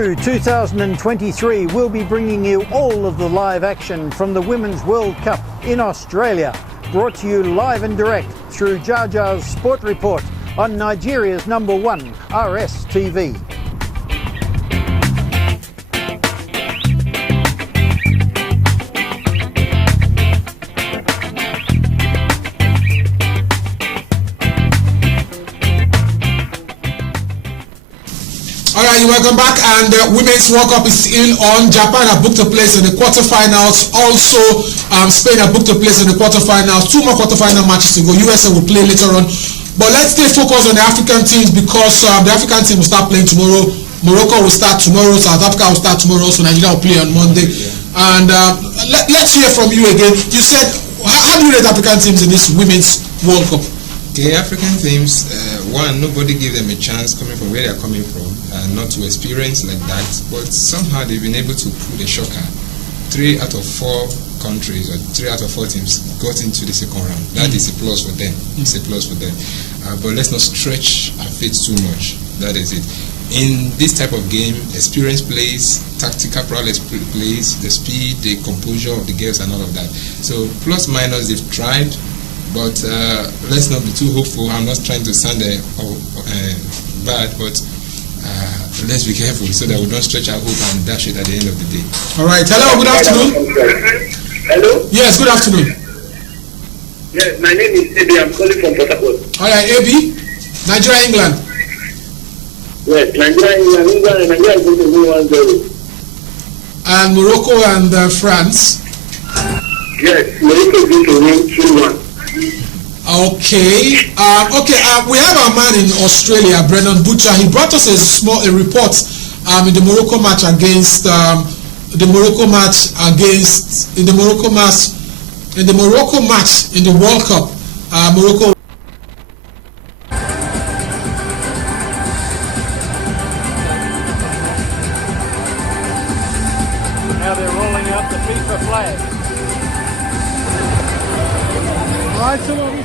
through 2023, we'll be bringing you all of the live action from the Women's World Cup in Australia, brought to you live and direct through Jar Jar's Sport Report on Nigeria's number one, Rstv. Alright, welcome back, and Women's World Cup is still on. Japan have booked a place in the quarterfinals. Also, Spain have booked a place in the quarterfinals. 2 more quarterfinal matches to go. USA will play later on. But let's stay focused on the African teams, because the African team will start playing tomorrow. Morocco will start tomorrow. South Africa will start tomorrow. So Nigeria will play on Monday. And let's hear from you again. You said, how do you rate African teams in this Women's World Cup? The African teams, one, nobody gave them a chance coming from where they are coming from, not to experience like that, but somehow they've been able to pull a shocker. 3 out of 4 countries, or 3 out of 4 teams got into the second round. That is a plus for them. It's a plus for them. But let's not stretch our faith too much. That is it. In this type of game, experience plays, tactical prowess plays, the speed, the composure of the girls and all of that. So plus minus, they've tried. But let's not be too hopeful. I'm not trying to sound bad, but let's be careful so that we don't stretch our hope and dash it at the end of the day. All right. Hello. Good afternoon. Hello. Yes. Good afternoon. Yes, my name is Ebi. I'm calling from Port Harcourt. All right, Ebi. Nigeria, England. Yes, Nigeria, England, and Nigeria is going to win 1-0. And Morocco and France. Yes, Morocco is going to win 2-1. Okay. We have our man in Australia, Brendan Butcher. He brought us a report in the Morocco match against in the Morocco match in the World Cup. Morocco. Now they're rolling out the FIFA flag. Right along the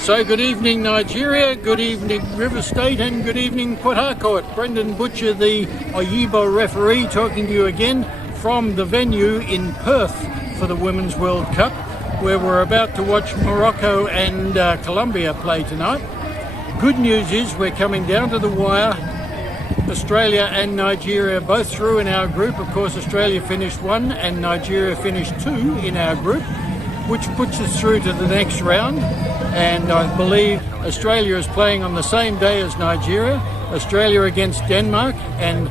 So good evening Nigeria, good evening River State, and good evening Port Harcourt. Brendan Butcher, the Oyibo referee, talking to you again from the venue in Perth for the Women's World Cup, where we're about to watch Morocco and Colombia play tonight. Good news is we're coming down to the wire. Australia and Nigeria both through in our group. Of course, Australia finished 1 and Nigeria finished 2 in our group, which puts us through to the next round. And I believe Australia is playing on the same day as Nigeria. Australia against Denmark and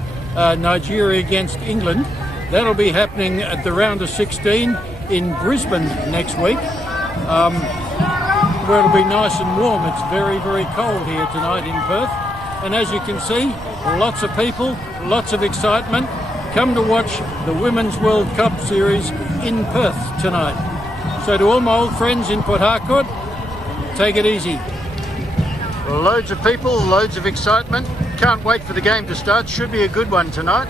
Nigeria against England. That'll be happening at the round of 16 in Brisbane next week, where it'll be nice and warm. It's very, very cold here tonight in Perth. And as you can see, lots of people, lots of excitement. Come to watch the Women's World Cup Series in Perth tonight. So to all my old friends in Port Harcourt, take it easy. Loads of people, loads of excitement. Can't wait for the game to start. Should be a good one tonight.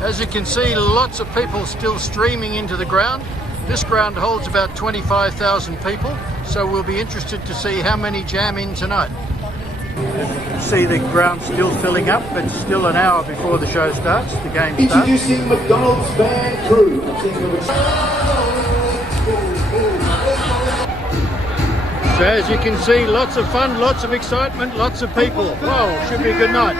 As you can see, lots of people still streaming into the ground. This ground holds about 25,000 people, so we'll be interested to see how many jam in tonight. See the ground still filling up. It's still an hour before the show starts, the game starts. Introducing McDonald's Band Crew. So as you can see, lots of fun, lots of excitement, lots of people. Wow, should be a good night.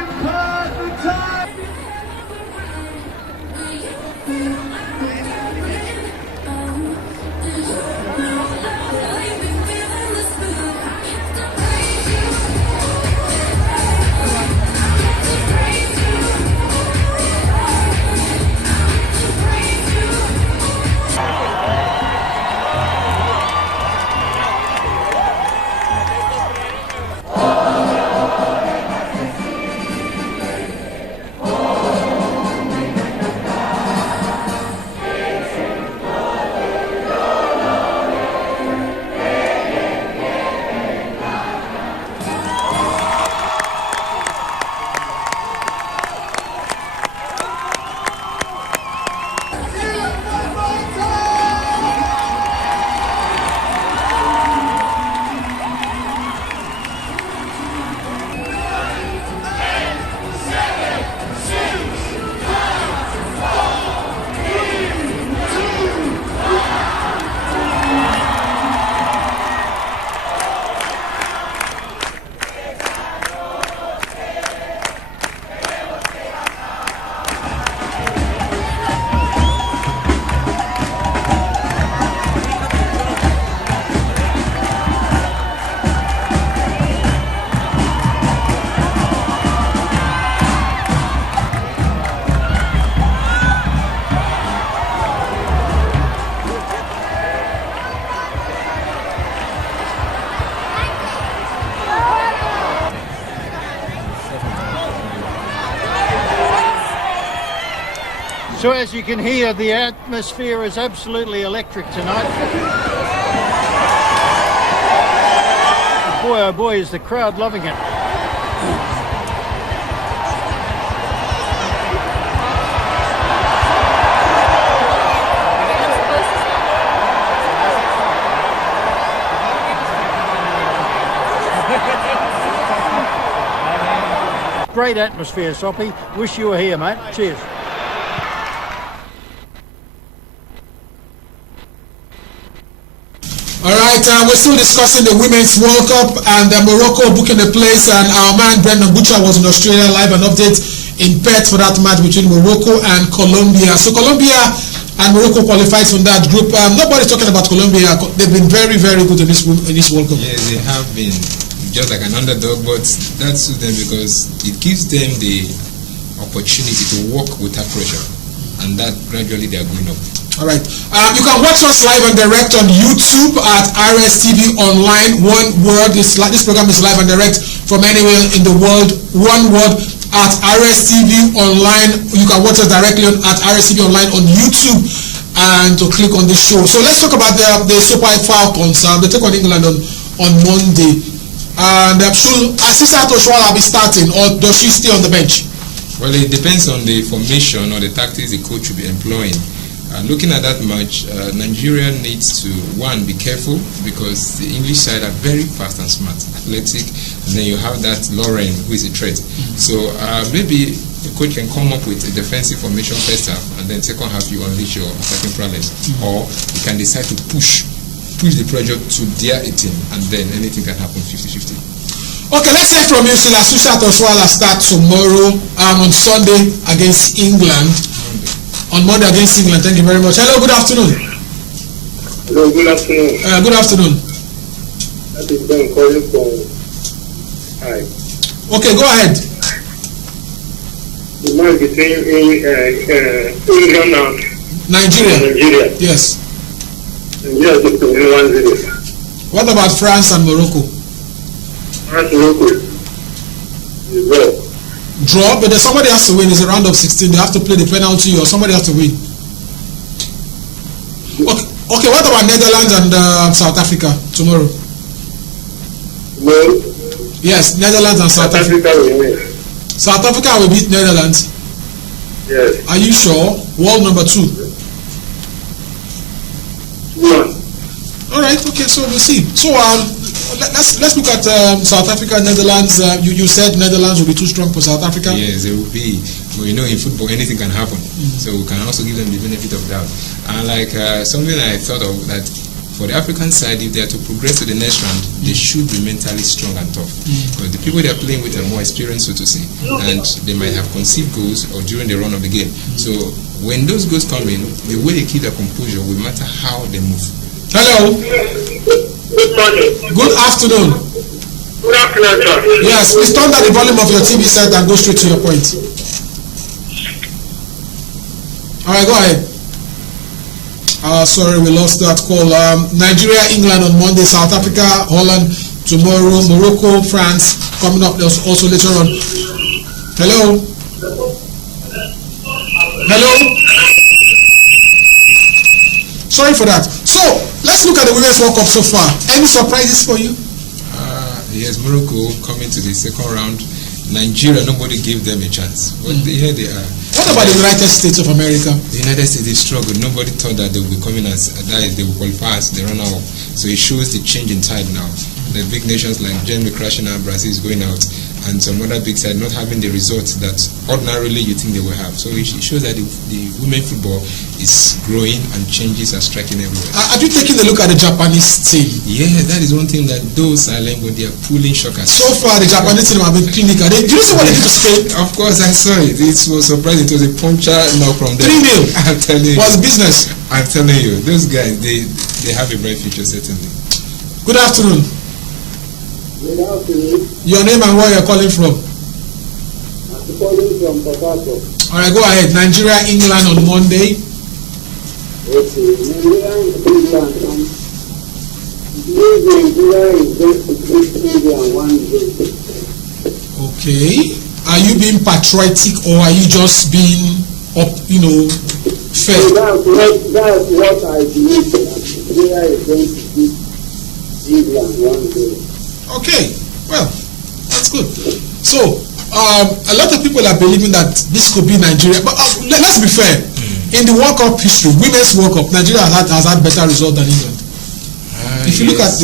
So as you can hear, the atmosphere is absolutely electric tonight. Boy, oh boy, is the crowd loving it. Great atmosphere, Soppy. Wish you were here, mate. Cheers. All right, we're still discussing the Women's World Cup and Morocco booking the place, and our man Brendan Butcher was in Australia. Live an update in Perth for that match between Morocco and Colombia. So Colombia and Morocco qualified from that group. Nobody's talking about Colombia. They've been very, very good in this World Cup. Yeah, they have been just like an underdog, but that suits them because it gives them the opportunity to work without pressure, and that gradually they are going up. All right. You can watch us live and direct on YouTube at Rstv Online. One word. This program is live and direct from anywhere in the world. One word at Rstv Online. You can watch us directly at Rstv Online on YouTube and to click on the show. So let's talk about the Super Falcons. They take on England on Monday. And Asisa Toshwala will be starting, or does she stay on the bench? Well, it depends on the formation or the tactics the coach will be employing. Looking at that match, Nigeria needs to, one, be careful because the English side are very fast and smart, athletic, and then you have that Lauren who is a threat. So maybe the coach can come up with a defensive formation first half, and then second half you unleash your attacking prowess. Or you can decide to push the pressure to their 18, and then anything can happen 50-50. Okay, let's hear from you. Asisa Toshwala starts tomorrow on Sunday against England. On Monday against England. Thank you very much. Hello, good afternoon. Hello, good afternoon. Good afternoon. That is Ben calling from. Hi. Okay, go ahead. The match between England and Nigeria. Yes. Nigeria is to win 1-0. What about France and Morocco? France, Morocco is well. Draw, but then somebody has to win. It's a round of 16. They have to play the penalty, or somebody has to win. Okay, what about Netherlands and South Africa tomorrow? No. Yes, Netherlands and South Africa will win. South Africa will beat Netherlands. Yes. Are you sure? World number 2. 1. All right. Okay. So we'll see. So let's look at South Africa, Netherlands. You said Netherlands will be too strong for South Africa. Yes, they will be. But you know, in football, anything can happen. So we can also give them the benefit of doubt. And like something I thought of, that for the African side, if they are to progress to the next round, they should be mentally strong and tough. Because the people they are playing with are more experienced, so to say, and they might have conceived goals or during the run of the game. So when those goals come in, the way they keep their composure will matter how they move. Hello. Good morning. Good afternoon. Good afternoon, sir. Yes, please turn down the volume of your TV set and go straight to your point. All right, go ahead. Sorry, we lost that call. Nigeria, England on Monday, South Africa, Holland tomorrow, Morocco, France coming up also later on. Hello? Hello? Sorry for that. So, let's look at the Women's World Cup so far. Any surprises for you? Yes, Morocco coming to the second round. Nigeria, nobody gave them a chance. But here they are. What about the United States of America? The United States, they struggled. Nobody thought that they would be coming as that they would qualify as the runner-up. So it shows the change in tide now. The big nations like Germany crashing out, Brazil is going out, and some other big side not having the results that ordinarily you think they will have. So it shows that the women football is growing and changes are striking everywhere. Are you taking a look at the Japanese team? Yeah, that is one thing that those Ireland, they are pulling shockers. So far, the Japanese team have been clinical. Did you see what they did to Spain? Of course, I saw it. It was surprising. It was a puncher knock from them. 3-0. I'm telling you. Was business. I'm telling you, those guys, they have a bright future, certainly. Good afternoon. Good afternoon. Your name and where you're calling from? I'm calling from Harcourt. All right, go ahead. Nigeria, England on Monday. Okay, Nigeria and England. Nigeria is going to beat India 1-0. Okay. Are you being patriotic or are you just being fair. So that's what I believe that Nigeria is going to beat England one day. Okay, well, that's good. So, a lot of people are believing that this could be Nigeria, but let's be fair. In the World Cup history, Women's World Cup, Nigeria has had better result than England. If you look at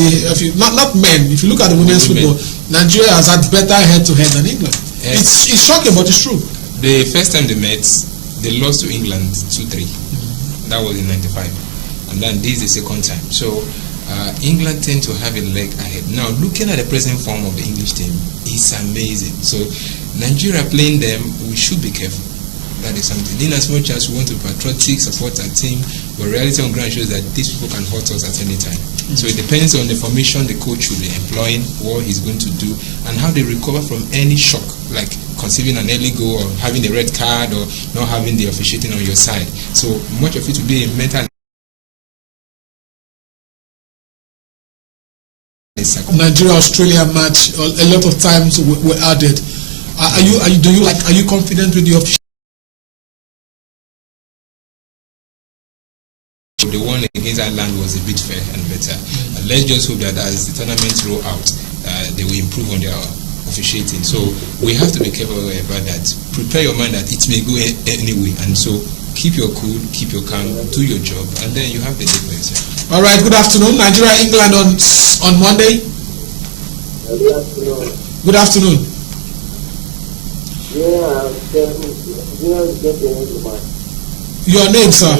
not men, if you look at the women's football, Nigeria has had better head-to-head than England. Yes. It's shocking, but it's true. The first time they met, they lost to England 2-3. That was in '95, and then this is the second time. So England tend to have a leg ahead. Now, looking at the present form of the English team, it's amazing. So Nigeria playing them, we should be careful. That is something. In as much as we want to patriotic support our team, but reality on ground shows that these people can hurt us at any time. So it depends on the formation the coach will be employing, what he's going to do, and how they recover from any shock, like conceiving an early goal or having a red card or not having the officiating on your side. So much of it will be a mental. Nigeria-Australia match, a lot of times were added. Are you confident with the official? The one against Ireland was a bit fair and better. Let's just hope that as the tournament roll out, they will improve on their officiating. So we have to be careful about that. Prepare your mind that it may go anyway, and so keep your cool, keep your calm, do your job, and then you have the day for yourself. All right. Good afternoon, Nigeria, England on Monday. Good afternoon. Good afternoon. Your name, sir.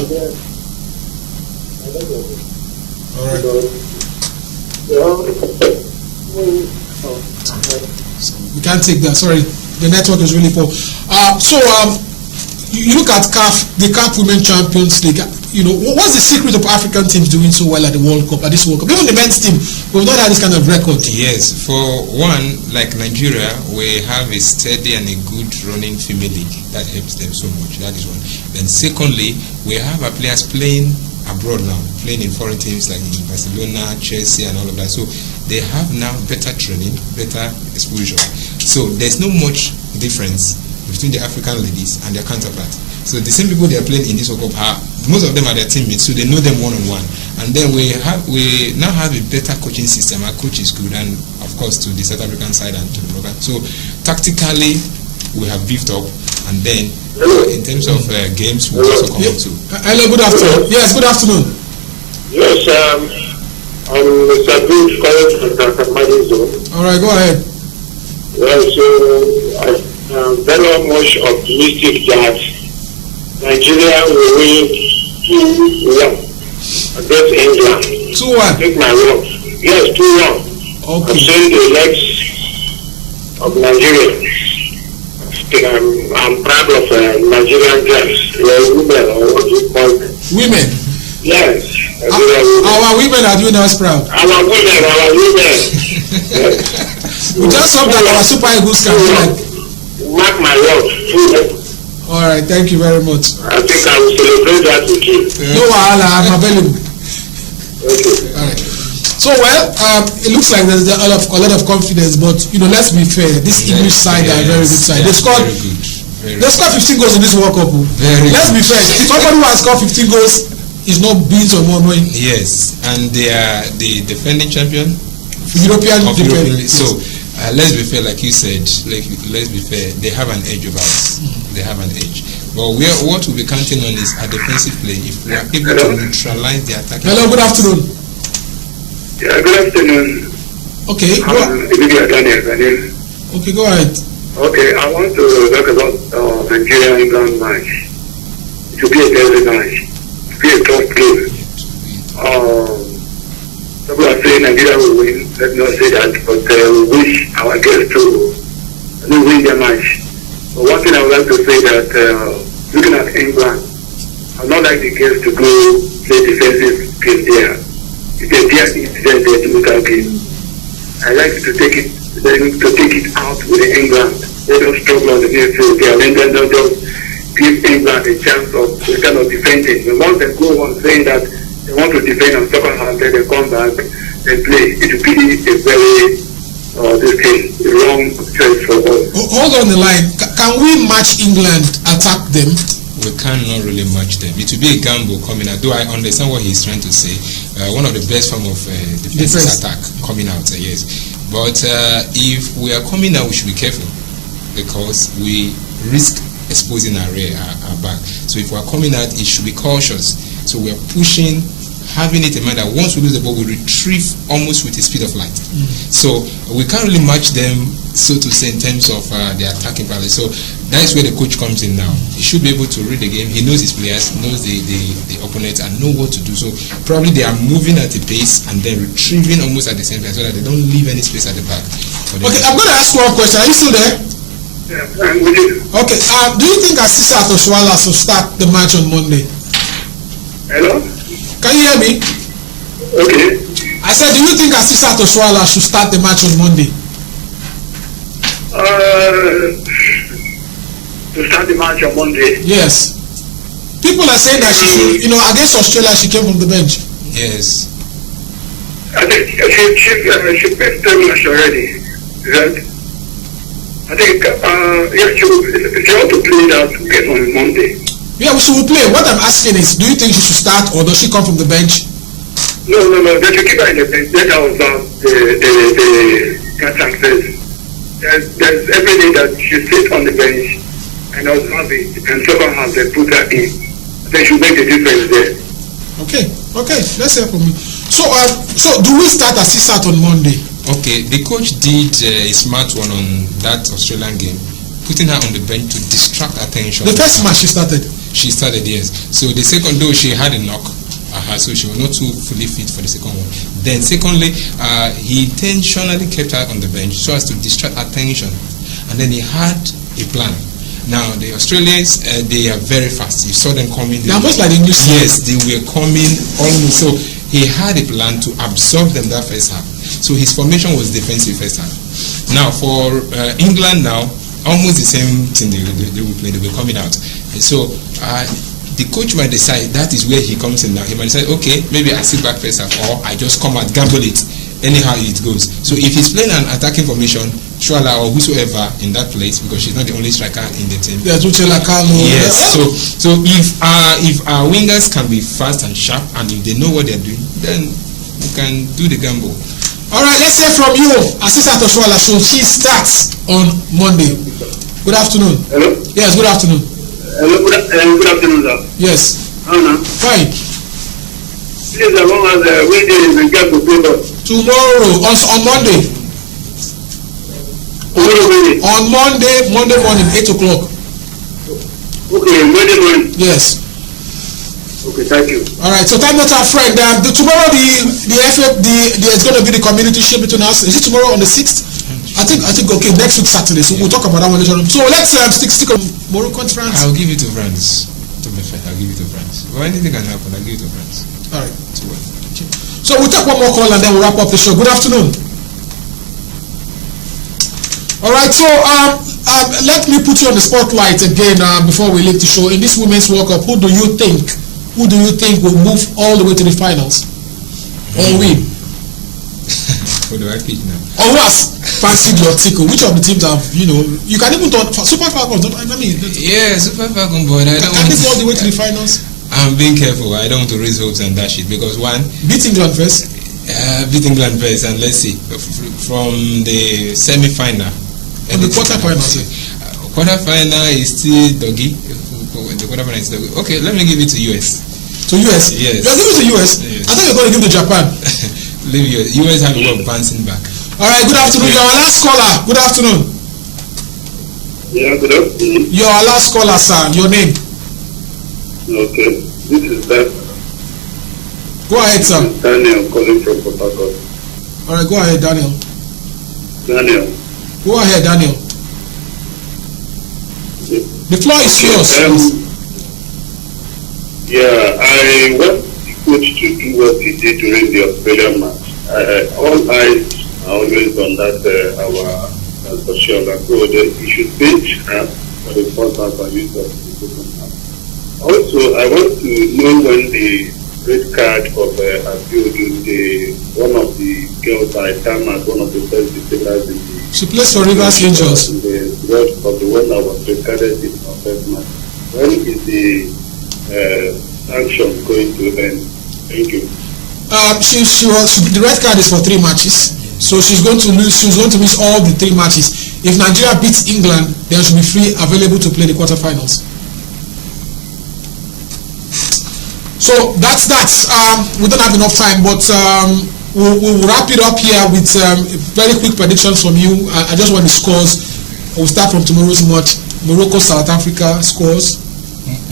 All right. We can't take that. Sorry, the network is really poor. You look at the CAF Women Champions League. You know, what's the secret of African teams doing so well at the World Cup, at this World Cup? Even the men's team, we've not had this kind of record. Yes, for one, like Nigeria, we have a steady and a good running female league that helps them so much. That is one. Then secondly, we have our players playing abroad now, playing in foreign teams like in Barcelona, Chelsea, and all of that. So they have now better training, better exposure. So there's no much difference between the African ladies and their counterparts. So the same people they are playing in this World Cup, most of them are their teammates, so they know them one-on-one. And then we now have a better coaching system. Our coach is good, and of course to the South African side and to the Morgan. So tactically, we have beefed up, and then in terms of games, we also come up to. Hello, good afternoon. Yes, good afternoon. Yes, I'm Mr. Good calling from Mali Zone. All right, go ahead. Well, so I'm very much optimistic that Nigeria will win 2-1 against England. 2-1. Take my word. Yes, 2-1. Okay. I'm saying the legs of Nigeria. I'm proud of Nigerian girls, women, or what you call them. Women? Yes. Our women are doing us proud. Our women. Yes. We just hope that our Super Eagles can do like. Mark my words. All right, thank you very much. I think I will celebrate that with you. No wahala, I'm available. Okay. All right. So it looks like there's a lot of confidence, but let's be fair. This English side are a very good side. They scored 15 goals in this World Cup. Let's be fair. Somebody who has scored 15 goals is not beans or more. Yes, and they are the defending champion. European. So let's be fair, like you said. Let's be fair. They have an edge over us. They have an edge. But what we'll be counting on is a defensive play. If we are able to neutralize the attack. Hello, good afternoon. Yeah, good afternoon. Okay. Daniel. Okay, go ahead. Okay, I want to talk about Nigeria-England match. It will be a very match. It will be a tough game. People are saying Nigeria will win. Let me not say that, but we wish our guests to win their match. But one thing I would like to say that looking at England, I would not like the guests to go play defensive game there. If they dare incident, they do that game. I like to take it out with England. They don't struggle on the midfield there. Then they don't just give England a chance of kind of defending. And once they go on saying that they want to defend on second half, then they come back and play. It will be a very wrong choice for us. Hold on the line. Can we match England, attack them? we cannot really match them. It will be a gamble coming out, though I understand what he's trying to say. One of the best form of defense is attack coming out, yes. But if we are coming out, we should be careful because we risk exposing our back. So if we are coming out, it should be cautious. So we are pushing, having it in mind that once we lose the ball, we retrieve almost with the speed of light. So we can't really match them, so to say, in terms of the attacking prowess. So that is where the coach comes in now. He should be able to read the game. He knows his players, knows the opponents, and know what to do. So probably they are moving at a pace and then retrieving almost at the same time so that they don't leave any space at the back. Okay, I'm going to ask one question. Are you still there? Yeah, I'm with you. Okay, do you think Asisa Toswala should start the match on Monday? Hello? Can you hear me? Okay. I said, do you think Asisa Toswala should start the match on Monday? To start the match on Monday? Yes. People are saying that she should, against Australia, she came from the bench. Yes. I think she played 10 matches already. Right? I think, she ought to play that game on Monday. Yeah, she will play. What I'm asking is, do you think she should start or does she come from the bench? No. They should keep her in the bench. That was the contract says. There's every day that she sits on the bench and observe it, and second half they put her in. They should make the difference there. Okay. Let's hear from you. So do we start Asisat on Monday? Okay, the coach did a smart one on that Australian game, putting her on the bench to distract attention. The first match she started? She started, yes. So the second, though she had a knock, so she was not too fully fit for the second one. Then secondly, he intentionally kept her on the bench so as to distract attention. And then he had a plan. Now, the Australians, they are very fast. You saw them coming. They are almost like the English. Yes, they were coming almost. So he had a plan to absorb them that first half. So his formation was defensive first half. Now, for England now, almost the same thing they will play. They were coming out. And so the coach might decide that is where he comes in now. He might decide, okay, maybe I sit back first half, or I just come out, gamble it, anyhow it goes. So if he's playing an attacking formation, Shuala or whosoever in that place, because she's not the only striker in the team. Yes. So if our wingers can be fast and sharp, and if they know what they're doing, then we can do the gamble. All right, let's hear from you, Asisa Toswala. So she starts on Monday. Good afternoon. Hello? Yes, good afternoon. Hello, good afternoon, sir. Yes. Anna. Fine. Please, as long as we did get the paper. Tomorrow, on Monday. On Monday morning, 8 o'clock. Okay, Monday morning. Yes. Okay, thank you. All right, so time not our friend. Tomorrow there's going to be the community shield between us. Is it tomorrow on the 6th? I think okay, next week Saturday. So we'll talk about that one later on. So let's stick on Morocco and France. I'll give it to France. To be fair, I'll give it to France. Well, anything can happen, I'll give it to France. All right. So we'll take one more call and then we'll wrap up the show. Good afternoon. All right, so let me put you on the spotlight again before we leave the show. In this Women's World Cup, who do you think will move all the way to the finals or win? What do I pick now? Or worse, fancied your tickle. Which of the teams have, you can even talk Super Falcons. Yeah, Super Falcons, but I don't want to go all the way to the finals. I'm being careful. I don't want to raise hopes and dash it because one, beat England first. Beat England first, and let's see from the semi-final. And the quarter-final. Quarter-final is still doggy. The quarter-final is doggy. Okay, let me give it to US. To US? Yes. You're giving it to US? Yes. I thought you were going to give it to Japan. Leave US. US have a way of bouncing back. All right, good afternoon. You're our last caller. Good afternoon. Yeah, good afternoon. You're our last caller, sir. Your name? Okay, this is Dan. Go ahead, sir. Daniel calling from Port Harcourt. All right, go ahead, Daniel. Daniel. Go ahead, Daniel. The floor is yours. I want the coach to do what he did during the Australian match. All eyes are always on that our Australia. So he should bench for the first half and use the second half. Also, I want to know when the red card of Abiodun, one of the girls I term as one of the best defenders in the she plays for Rivers Angels. The one that was recorded in our first match. when is the sanction going to end? Thank you. The red card is for 3 matches, so she's going to lose. She's going to miss all the 3 matches. If Nigeria beats England, then she'll be free, available to play the quarterfinals. So that's that. We don't have enough time, but we'll wrap it up here with very quick predictions from you. I just want the scores. We'll start from tomorrow's match. Morocco, South Africa scores.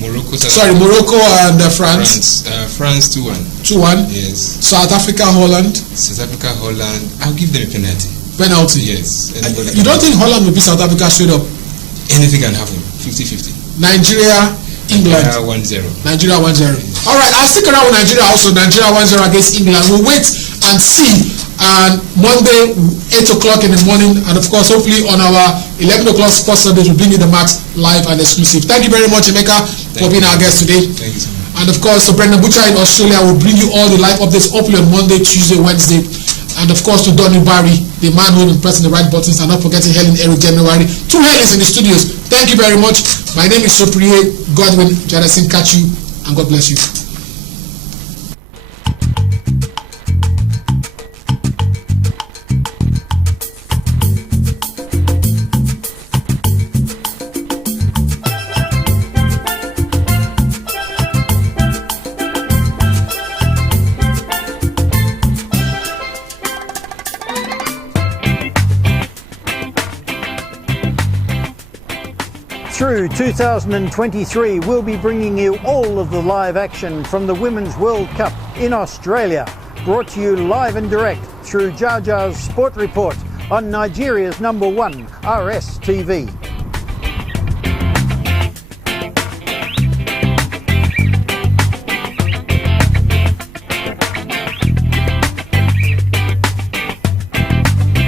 Morocco and France. France 2-1. 2-1. Yes. South Africa, Holland. South Africa, Holland. I'll give them a penalty. Penalty. Yes. You don't think Holland will beat South Africa straight up? Anything can happen. 50-50. Nigeria, England. Nigeria 1-0. Nigeria 1-0. All right, I'll stick around with Nigeria also. Nigeria 1-0 against England. We'll wait and see. And Monday, 8 o'clock in the morning, and of course, hopefully on our 11 o'clock Sports Sunday, we'll bring you the match live and exclusive. Thank you very much, Emeka, for being our guest today. Thank you so much. And of course, Brendan Butcher in Australia will bring you all the live updates, hopefully on Monday, Tuesday, Wednesday. And of course, to Donny Barry, the man who has been pressing the right buttons, and not forgetting Helen Eric January. 2 Helens in the studios. Thank you very much. My name is Sopriye Godwin Jadasin. Catch you, and God bless you. Through 2023, we'll be bringing you all of the live action from the Women's World Cup in Australia, brought to you live and direct through Jar Jar's Sport Report on Nigeria's #1 Rstv.